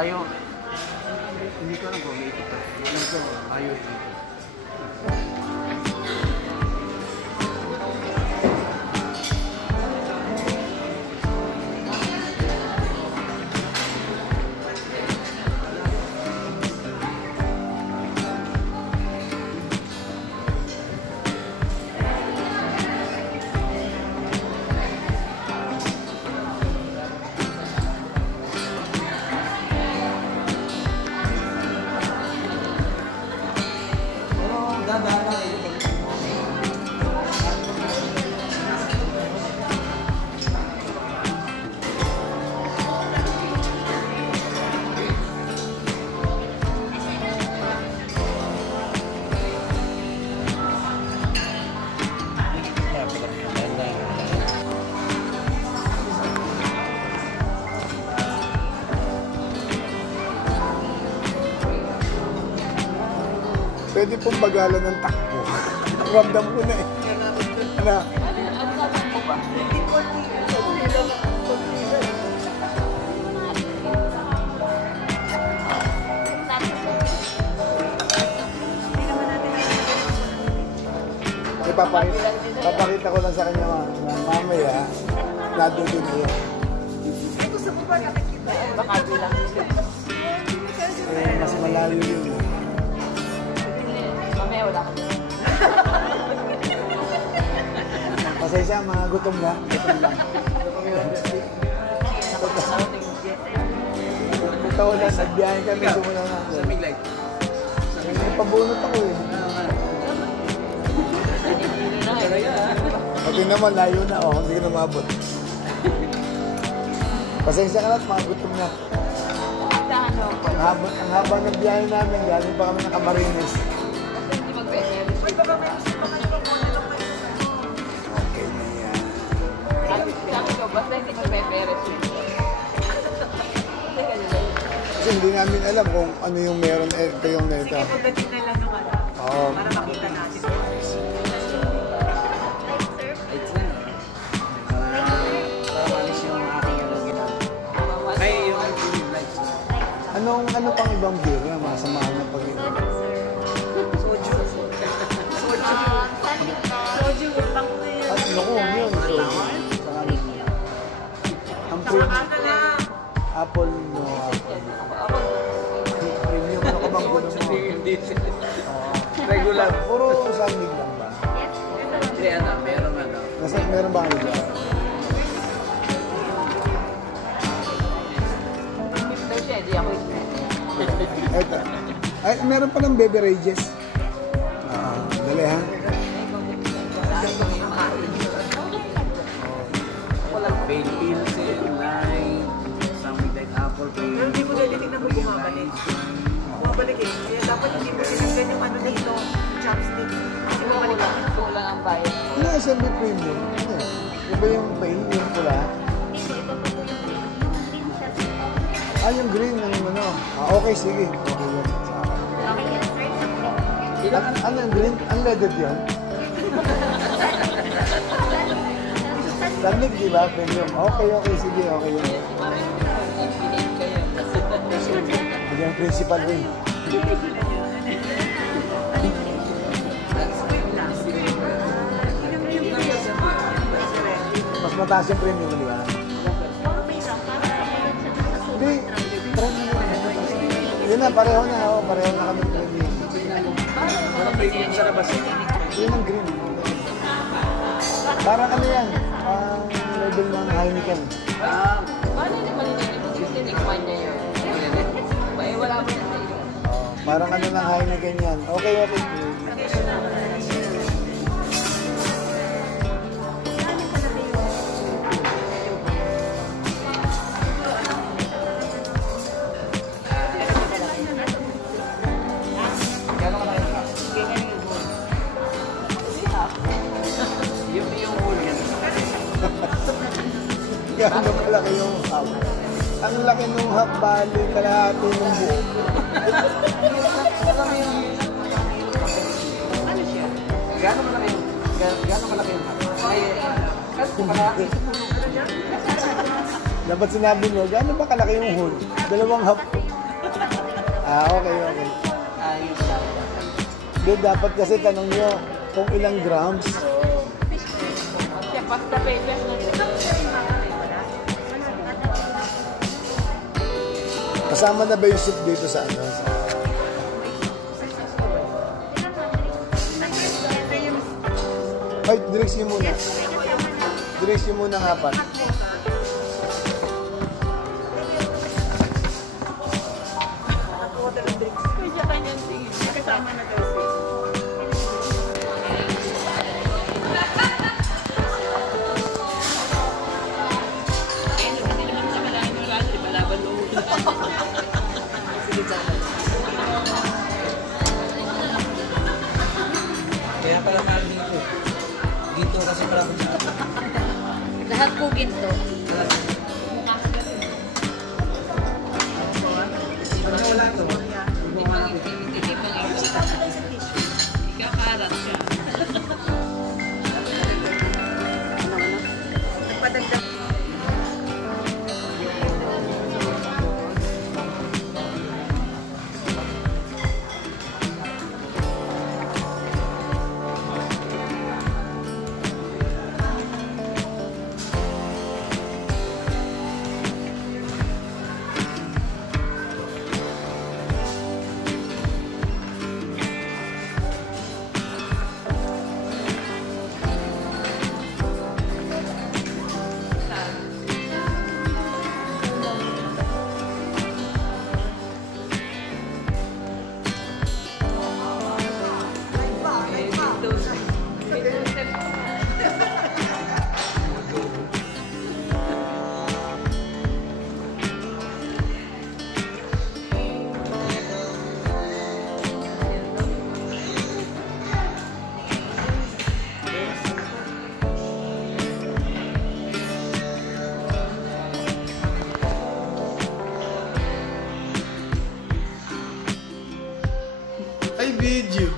Tayo, hindi ko alam kung may ikot. Alam ko, tayo ikot. Pwede pong bagalan ng takbo. Ramdam ko na eh. Ano? Papakita ko lang sa kanya mamaya. Nadudun ko. Gusto mo ba nakikita? Baka bilang. Mas malayo yun. Mamaya wala ka. Pasensya, mga gutom na. Gutom lang. Totoo lang, nagbiyahin kami. Sumula na. Sa Miglay. May pabunot ako eh. Pati naman, layo na. Oh, hindi ka na mabot. Pasensya ka na, mga gutom na. Ang haba ng biyahe namin, galing pa kami ng Camarines. Okay na yan. Sabi ko, basta hindi magpeperes yun. Kasi hindi namin alam kung ano yung meron ito yung neta. Sige, pagdating na lang naman. Oo. Para makita natin. Ano pang ibang beer na masamahan na pag-inom? Soju. Soju, utang ko yun. At naku, yun. Ang apple, no apple. Premium, ano ka bang gulong mo? Regular. Puro samig lang ba? Hindi, ano, meron. Meron ba ang iba? Hindi ako Eto. Ay, meron palang beverages. Dali ha. Pale pilsen, lime, something like apple pale. Pero hindi mo dali tingnan mo bumabalik. Bumabalik eh. Kaya dapat hindi mo sinigyan yung ano dito, chopstick. Kasi bumabalik. Kulang ang bayad. Ano SMB Premium? Ano yan? Iba yung pale, yung pula? Yung green ng ano. Okay, sige. Okay yun. Ano yung green? Unleaded yun? Lamig, di ba? Premium. Okay, sige. Okay yun. Hindi yung principal rin. Mas mataas yung premium, di ba? Hindi. Yun na, pareho na. Pareho na kami premium. Walang premium sa labas. Yun ang green. Parang ano yan? Level ng Heineken. Paano naman yung tinikman niya yun? Wala mo na sa'yo. Parang ano ng Heineken yan. Okay. Gano'n kalaki yung hub. Ang laki nung hub, bali, kalahati ng buo. Ano siya? Gano'n malaki yung Dapat sinabi mo, gano'n ba kalaki yung hood? 2 hub. Okay, okay. Ayos lang. Hindi, dapat kasi tanong nyo kung ilang grams. Siya, pasta papers na siya. Kasama na ba yung soup dito sa ano? Ay, drinks nyo muna. Drinks nyo muna nga pa. Water and drinks. Kaya kanyang tingin. Kasama na daw siya. Kaya pala mahal dito. Dito kasi pala kung Lahat po ginto. ano wala ito. Ikaw karat ka. Nagpadagdag. Ay, video.